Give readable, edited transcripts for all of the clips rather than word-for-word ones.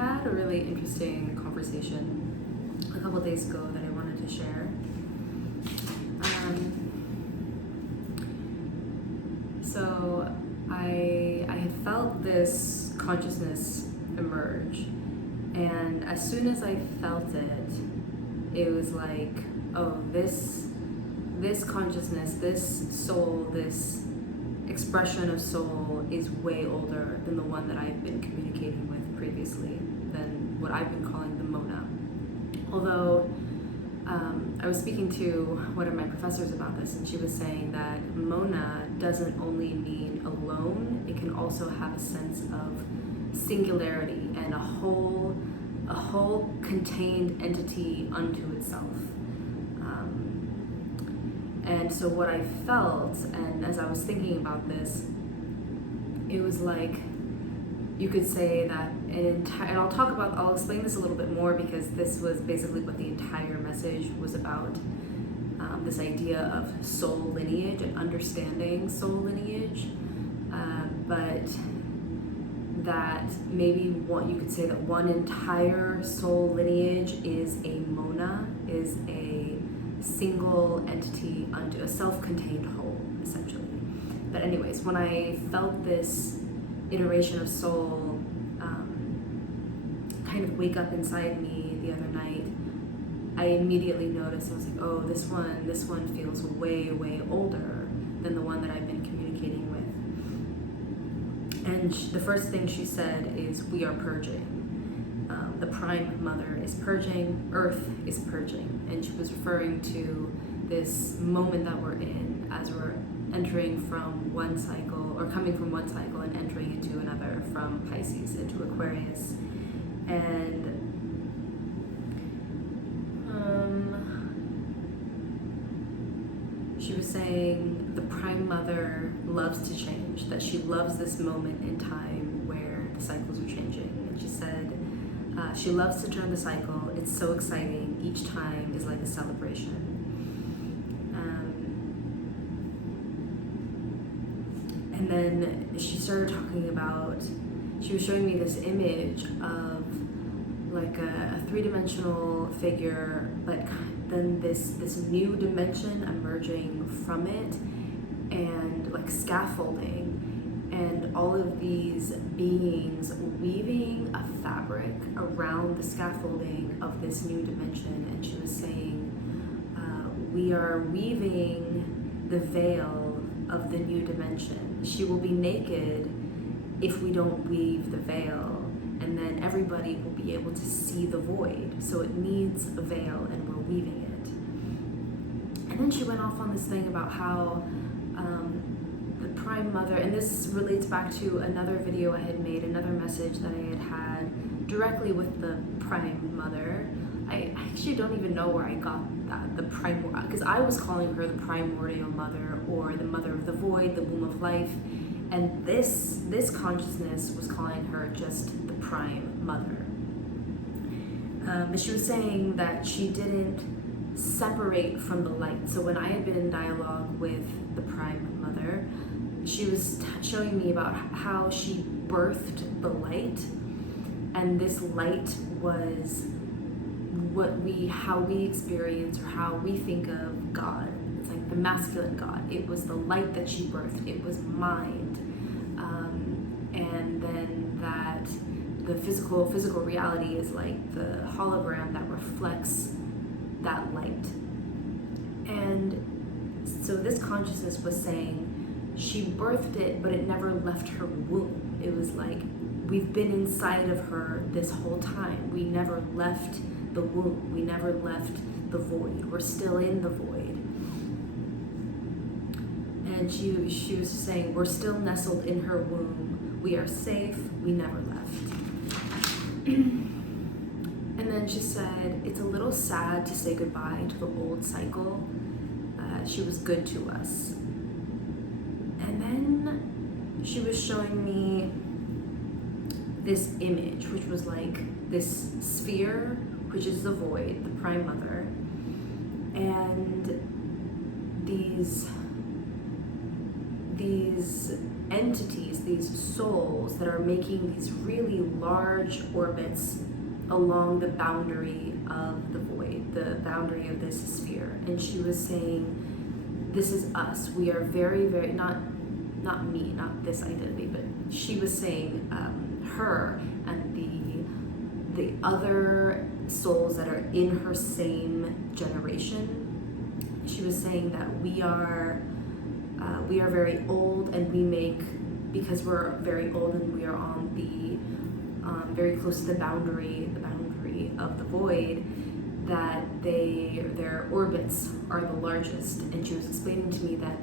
had a really interesting conversation a couple days ago that I wanted to share. So I had felt this consciousness emerge, and as soon as I felt it, it was like, oh, this consciousness, this soul, this expression of soul is way older than the one that I've been communicating with previously, than what I've been calling the Mona. Although I was speaking to one of my professors about this, and she was saying that Mona doesn't only mean alone, it can also have a sense of singularity and a whole contained entity unto itself. And so what I felt, and as I was thinking about this, it was like, you could say that and I'll explain this a little bit more, because this was basically what the entire message was about. This idea of soul lineage and understanding soul lineage, but that maybe you could say that one entire soul lineage is a Mona, is a single entity unto a self-contained whole, essentially. But anyways, when I felt this iteration of soul kind of wake up inside me the other night, I immediately noticed, I was like, oh, this one feels way, way older than the one that I've been communicating with. And the first thing she said is, we are purging. The Prime Mother is purging, Earth is purging. And she was referring to this moment that we're in as we're entering from one cycle, or coming from one cycle and entering into another, from Pisces into Aquarius. And she was saying the Prime Mother loves to change, that she loves this moment in time where the cycles are changing. And she said she loves to turn the cycle. It's so exciting. Each time is like a celebration. And then she started talking about, she was showing me this image of like a three-dimensional figure, but then this new dimension emerging from it, and like scaffolding, and all of these beings weaving a fabric around the scaffolding of this new dimension. And she was saying, we are weaving the veil of the new dimension. She will be naked if we don't weave the veil, and then everybody will be able to see the void. So it needs a veil, and we're weaving it. And then she went off on this thing about how the Prime Mother, and this relates back to another video I had made, another message that I had directly with the Prime Mother. I actually don't even know where I got that, the primordial, because I was calling her the primordial mother, or the mother of the void, the womb of life, and this consciousness was calling her just the Prime Mother. But she was saying that she didn't separate from the light. So when I had been in dialogue with the Prime Mother, she was showing me about how she birthed the light, and this light was how we experience, or how we think of God. It's like the masculine God. It was the light that she birthed. It was mind, and then that the physical reality is like the hologram that reflects that light. And so this consciousness was saying she birthed it, but it never left her womb. It was like, we've been inside of her this whole time. We never left the womb. We never left the void. We're still in the void. And she was saying, we're still nestled in her womb. We are safe. We never left. And then she said, it's a little sad to say goodbye to the old cycle. She was good to us. And then she was showing me this image, which was like this sphere, which is the void, the Prime Mother, and these entities, these souls that are making these really large orbits along the boundary of the void, the boundary of this sphere. And she was saying, this is us. We are very, very, not me, not this identity, but she was saying her and the other souls that are in her same generation. She was saying that we are very old, and we make, because we're very old and we are on the very close to the boundary of the void, that their orbits are the largest. And she was explaining to me that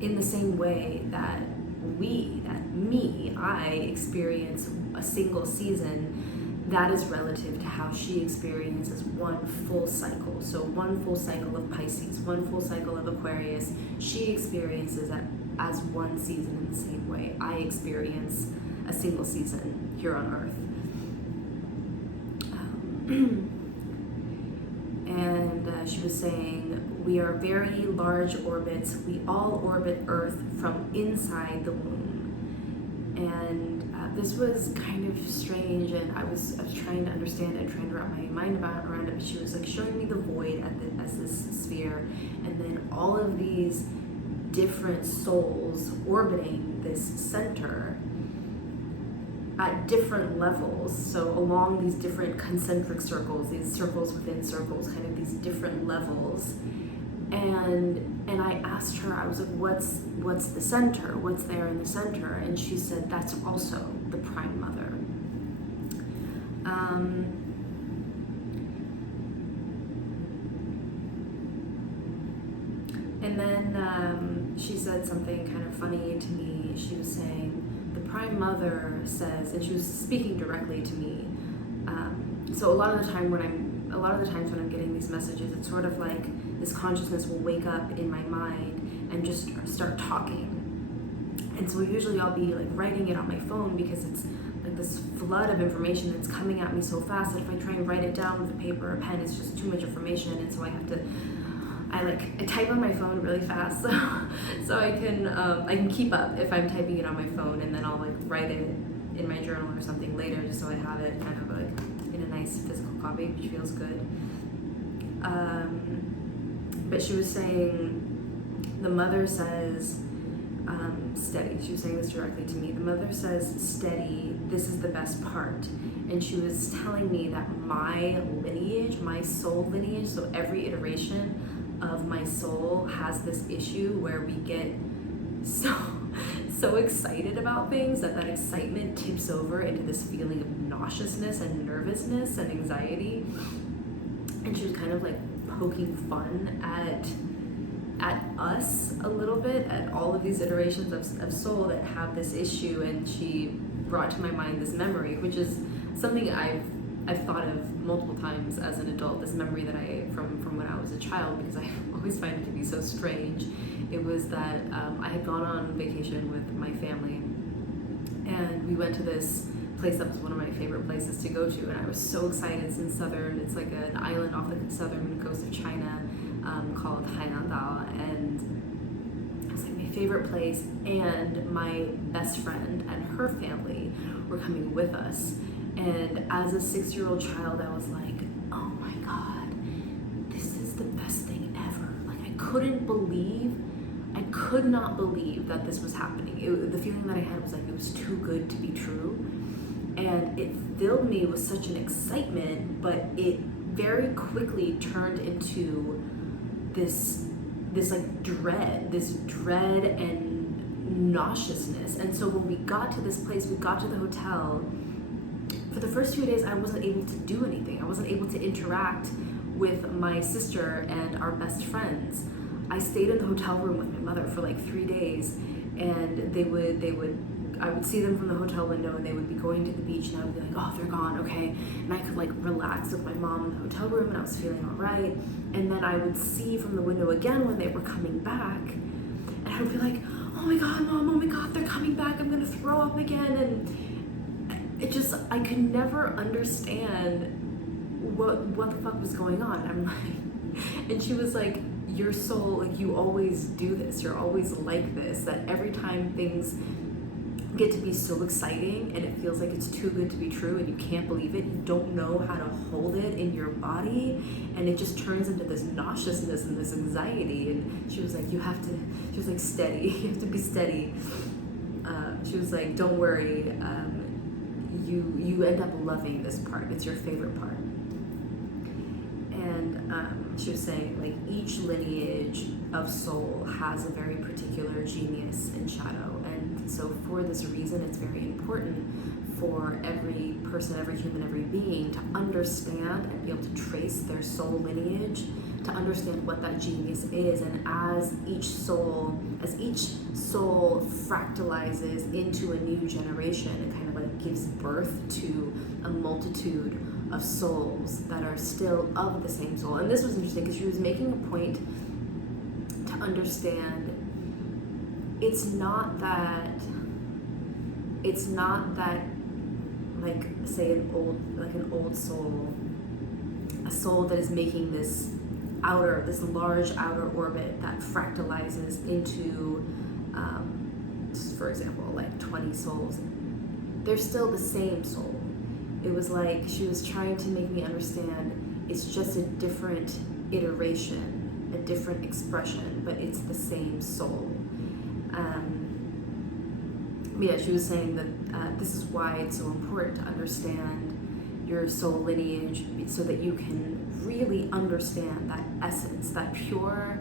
in the same way that I experience a single season, that is relative to how she experiences one full cycle. So one full cycle of Pisces, one full cycle of Aquarius, she experiences that as one season in the same way I experience a single season here on Earth. And she was saying, we are very large orbits. We all orbit Earth from inside the womb. And this was kind of strange, and I was trying to understand it, trying to wrap my mind around it. But she was like showing me the void as this sphere, and then all of these different souls orbiting this center at different levels. So along these different concentric circles, these circles within circles, kind of these different levels. And I asked her, I was like, what's the center? What's there in the center? And she said, that's also the Prime Mother. And then she said something kind of funny to me. She was saying, the Prime Mother says, and she was speaking directly to me. So a lot of the times when I'm getting these messages, it's sort of like this consciousness will wake up in my mind and just start talking. And so usually I'll be like writing it on my phone, because it's like this flood of information that's coming at me so fast that if I try and write it down with a paper or a pen, it's just too much information. And so I type on my phone really fast, so I can keep up if I'm typing it on my phone, and then I'll like write it in my journal or something later, just so I have it kind of like in a nice physical copy, which feels good. But she was saying, the mother says, steady. She was saying this directly to me. The mother says, steady, this is the best part. And she was telling me that my lineage, my soul lineage, so every iteration of my soul has this issue where we get so excited about things that excitement tips over into this feeling of nauseousness and nervousness and anxiety. And she was kind of like poking fun at us a little bit, at all of these iterations of soul that have this issue. And she brought to my mind this memory, which is something I've thought of multiple times as an adult, this memory that from when I was a child, because I always find it to be so strange. It was that I had gone on vacation with my family, and we went to this place that was one of my favorite places to go to, and I was so excited. It's like an island off the southern coast of China called Hainandao, and it was like my favorite place, and my best friend and her family were coming with us. And as a 6-year-old child, I was like, oh my God, this is the best thing ever. Like, I could not believe that this was happening. The feeling that I had was like it was too good to be true. And it filled me with such an excitement, but it very quickly turned into this like dread and nauseousness. And so when we got to this place, we got to the hotel, for the first few days I wasn't able to do anything. I wasn't able to interact with my sister and our best friends. I stayed in the hotel room with my mother for like 3 days, and I would see them from the hotel window, and they would be going to the beach, and I would be like, oh, they're gone, okay. And I could like relax with my mom in the hotel room, and I was feeling all right. And then I would see from the window again when they were coming back, and I would be like, oh my God, Mom, oh my God, they're coming back, I'm gonna throw up again. And I could never understand what the fuck was going on. I'm like, and she was like, your soul, like, you always do this, you're always like this, that every time things get to be so exciting and it feels like it's too good to be true and you can't believe it, you don't know how to hold it in your body, and it just turns into this nauseousness and this anxiety. And she was like, she was like, steady, you have to be steady. She was like, don't worry, you end up loving this part, it's your favorite part. And she was saying, like, each lineage of soul has a very particular genius and shadow, and so for this reason it's very important for every person, every human, every being to understand and be able to trace their soul lineage, to understand what that genius is. And as each soul fractalizes into a new generation, it kind of like gives birth to a multitude of souls that are still of the same soul. And this was interesting because she was making a point to understand it's not that like, say, an old soul, a soul that is making this large outer orbit that fractalizes into just for example, like 20 souls, they're still the same soul. It was like she was trying to make me understand it's just a different iteration, a different expression, but it's the same soul. Yeah, she was saying that this is why it's so important to understand your soul lineage, so that you can really understand that essence, that pure,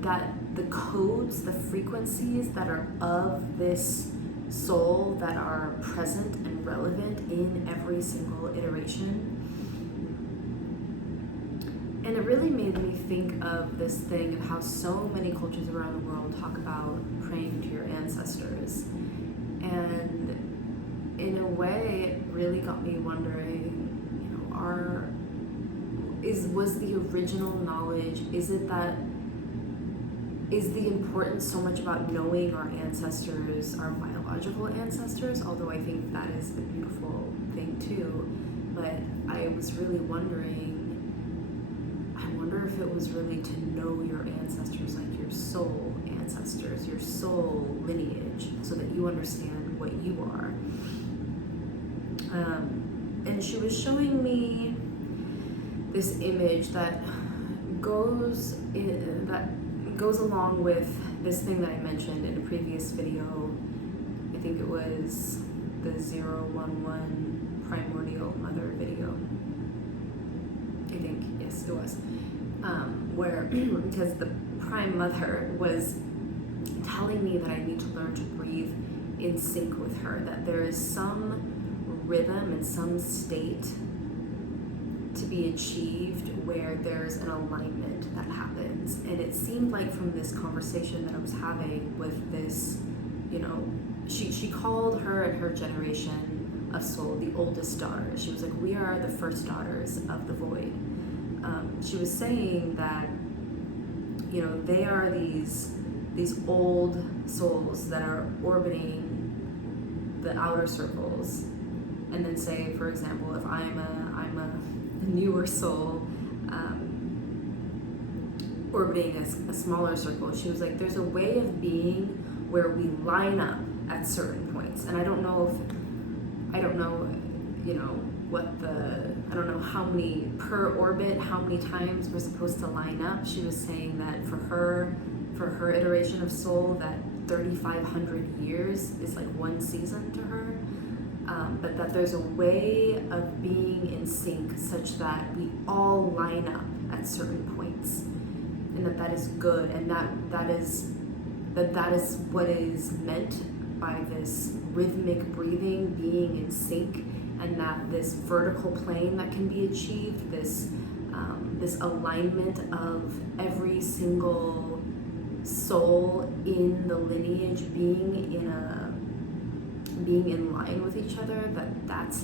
that the codes, the frequencies that are of this soul that are present and relevant in every single iteration. And it really made me think of this thing of how so many cultures around the world talk about praying to your ancestors. And in a way, it really got me wondering, was the original knowledge, is the importance so much about knowing our ancestors, our biological ancestors, although I think that is the beautiful thing too. But I was really wondering, I wonder if it was really to know your ancestors, like your soul ancestors, your soul lineage, so that you understand what you are. And she was showing me this image that goes along with this thing that I mentioned in a previous video. I think it was the 011 Primordial Mother video. I think, yes, it was. Where, because the Prime Mother was telling me that I need to learn to breathe in sync with her, that there is some rhythm and some state to be achieved where there's an alignment that happens. And it seemed like from this conversation that I was having with this, she called her and her generation of soul the oldest daughter. She was like, we are the first daughters of the void. She was saying that, they are these old souls that are orbiting the outer circles. And then say, for example, if I'm a newer soul orbiting a smaller circle, she was like, there's a way of being where we line up at certain points. And I don't know how many per orbit, how many times we're supposed to line up. She was saying that for her iteration of soul, that 3,500 years is like one season to her. But that there's a way of being in sync such that we all line up at certain points, and that is good, and that is what is meant by this rhythmic breathing, being in sync, and that this vertical plane that can be achieved, this alignment of every single soul in the lineage being in line with each other, that's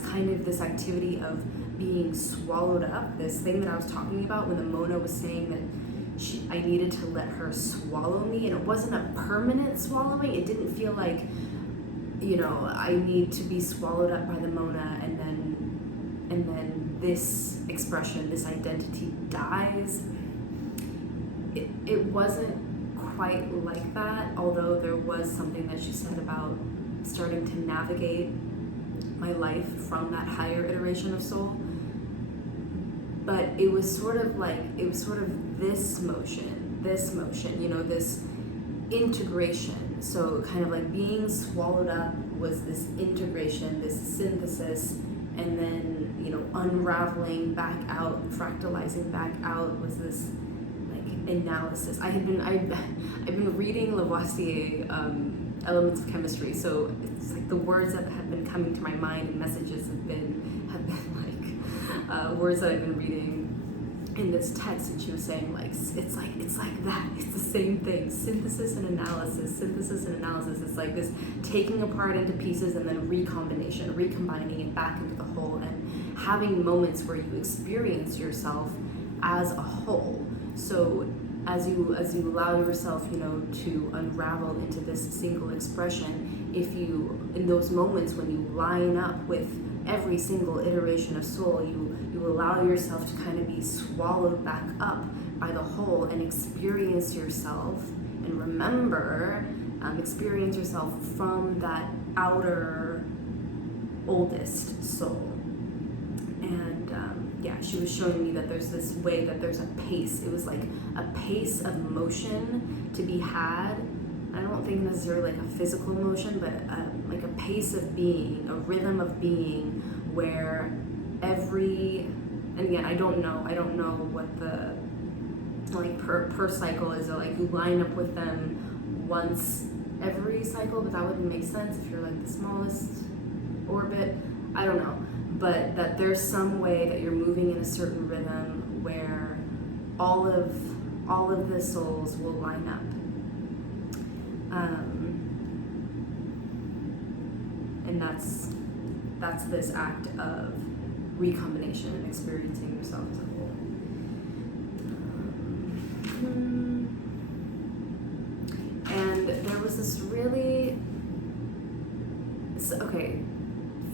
kind of this activity of being swallowed up, this thing that I was talking about when the Mona was saying that I needed to let her swallow me, and it wasn't a permanent swallowing. It didn't feel like, I need to be swallowed up by the Mona and then this expression, this identity dies. It wasn't quite like that, although there was something that she said about starting to navigate my life from that higher iteration of soul. But it was sort of this motion, this integration. So kind of like being swallowed up was this integration, this synthesis, and then, unraveling back out, fractalizing back out was this analysis. I've been reading Lavoisier, Elements of Chemistry, so it's like the words that have been coming to my mind and messages have been words that I've been reading in this text. And she was saying it's like that. It's the same thing. Synthesis and analysis. It's like this taking apart into pieces and then recombining it back into the whole, and having moments where you experience yourself as a whole. So as you allow yourself, to unravel into this single expression, if you, in those moments when you line up with every single iteration of soul, you allow yourself to kind of be swallowed back up by the whole and experience yourself, and remember, experience yourself from that outer oldest soul. And she was showing me that there's this way that there's a pace. It was like a pace of motion to be had. I don't think necessarily like a physical motion, but like a pace of being, a rhythm of being, where and again, I don't know what the per cycle is, or like you line up with them once every cycle, but that wouldn't make sense if you're like the smallest orbit. I don't know. But that there's some way that you're moving in a certain rhythm where all of the souls will line up. And that's this act of recombination and experiencing yourself as a whole. And there was this really,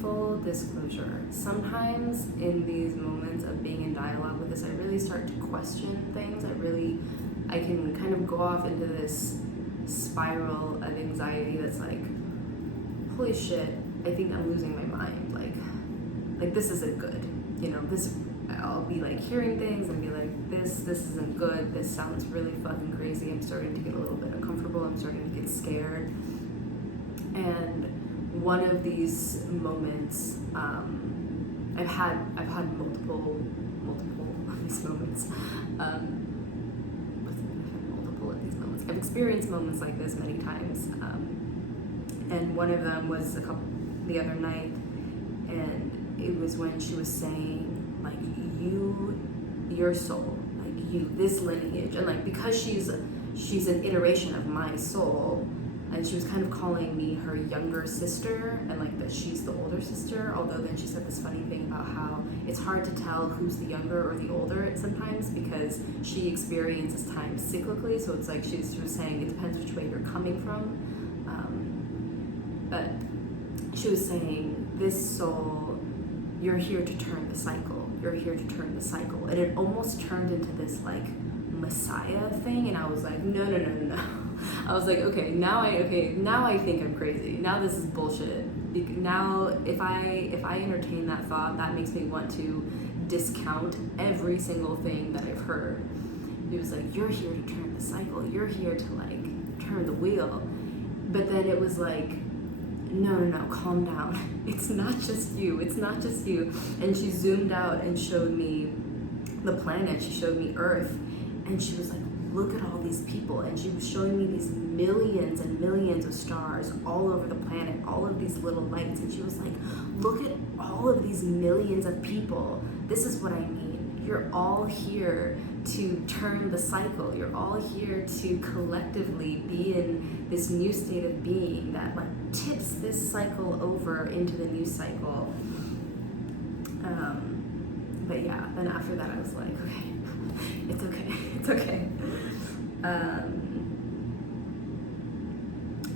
full disclosure, sometimes in these moments of being in dialogue with this, I really start to question things. I can kind of go off into this spiral of anxiety that's like, holy shit, I think I'm losing my mind. Like this isn't good. I'll be like hearing things and be like, this isn't good. This sounds really fucking crazy. I'm starting to get a little bit uncomfortable. I'm starting to get scared. And one of these moments, I've had multiple of these moments. Multiple of these moments. I've experienced moments like this many times, and one of them was the other night, and it was when she was saying, like, your soul, like you, this lineage, and like because she's an iteration of my soul. And she was kind of calling me her younger sister, and like that she's the older sister, although then she said this funny thing about how it's hard to tell who's the younger or the older sometimes because she experiences time cyclically, so it's like she was saying it depends which way you're coming from. But she was saying, this soul, you're here to turn the cycle. You're here to turn the cycle. And it almost turned into this like Messiah thing, and I was like, no. I was like, now I think I'm crazy. Now this is bullshit. Now if I entertain that thought, that makes me want to discount every single thing that I've heard. It was like, you're here to turn the cycle. You're here to like turn the wheel. But then it was like, no, calm down. It's not just you. And she zoomed out and showed me the planet. She showed me Earth. And she was like, look at all these people. And she was showing me these millions and millions of stars all over the planet, all of these little lights. And she was like, look at all of these millions of people. This is what I mean. You're all here to turn the cycle. You're all here to collectively be in this new state of being that like tips this cycle over into the new cycle. But yeah, then after that I was like, okay, it's okay.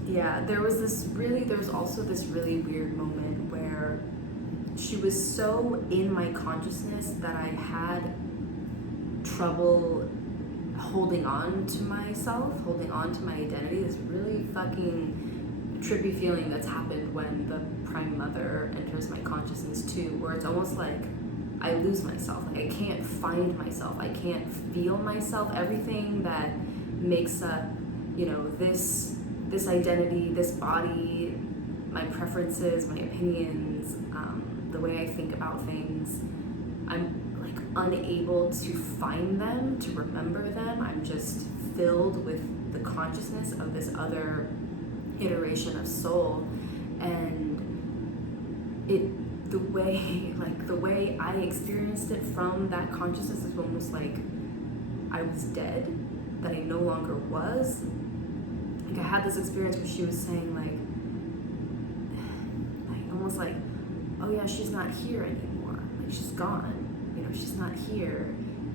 Yeah, there was also this really weird moment where she was so in my consciousness that I had trouble holding on to myself, holding on to my identity. This really fucking trippy feeling that's happened when the Prime Mother enters my consciousness too, where it's almost like I lose myself. Like I can't find myself. I can't feel myself. Everything that makes up, you know, this identity, this body, my preferences, my opinions, the way I think about things, I'm like unable to find them, to remember them. I'm just filled with the consciousness of this other iteration of soul, and the way I experienced it from that consciousness is almost like I was dead, that I no longer was. Like I had this experience where she was saying like almost like, oh yeah, she's not here anymore. Like she's gone. You know, she's not here.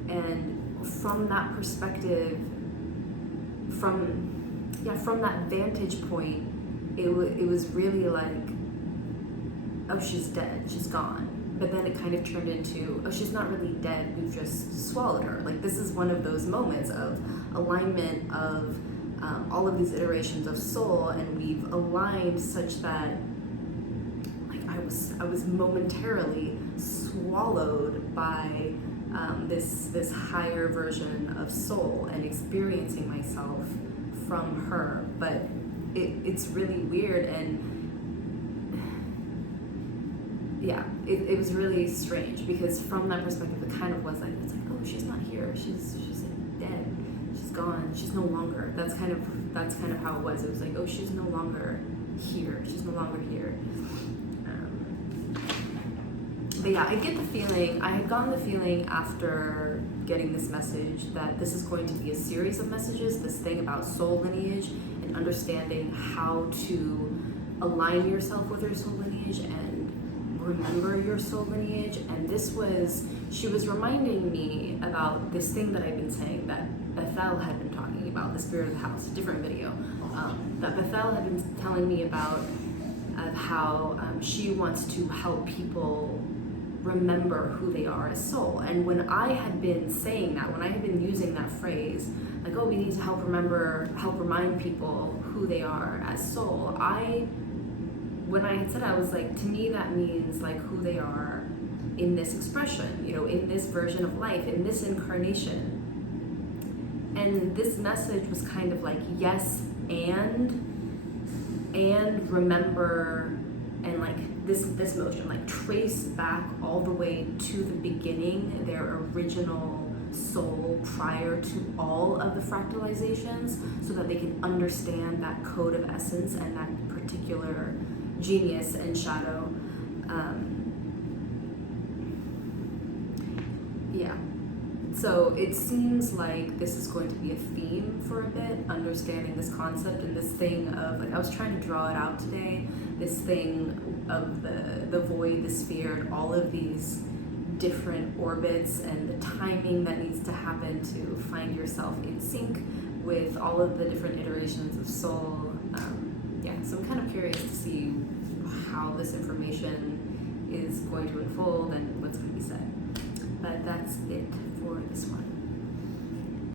And from that perspective, from that vantage point, it was really like, oh, she's dead, she's gone. But then it kind of turned into, oh, she's not really dead, we've just swallowed her. Like this is one of those moments of alignment of all of these iterations of soul, and we've aligned such that like I was momentarily swallowed by this higher version of soul and experiencing myself from her. But it's really weird, and yeah, it was really strange, because from that perspective it kind of was like, it's like, oh, she's not here, she's dead, she's gone, she's no longer. That's kind of how it was. It was like, oh, she's no longer here, she's no longer here. But yeah, I had gotten the feeling after getting this message that this is going to be a series of messages, this thing about soul lineage and understanding how to align yourself with your soul lineage and remember your soul lineage. And she was reminding me about this thing that I've been saying that Bethel had been talking about, the spirit of the house, a different video, that Bethel had been telling me about, of how she wants to help people remember who they are as soul. And when I had been saying that, when I had been using that phrase, like, oh, we need to help remind people who they are as soul, when I had said that, I was like, to me that means like who they are in this expression, you know, in this version of life, in this incarnation. And this message was kind of like, yes, and remember, and like this motion, like trace back all the way to the beginning, their original soul prior to all of the fractalizations, so that they can understand that code of essence and that particular genius and shadow. Yeah. So it seems like this is going to be a theme for a bit, understanding this concept and this thing of, like, I was trying to draw it out today, this thing of the void, the sphere, and all of these different orbits and the timing that needs to happen to find yourself in sync with all of the different iterations of soul. Yeah, so I'm kind of curious to see how this information is going to unfold and what's going to be said. But that's it for this one.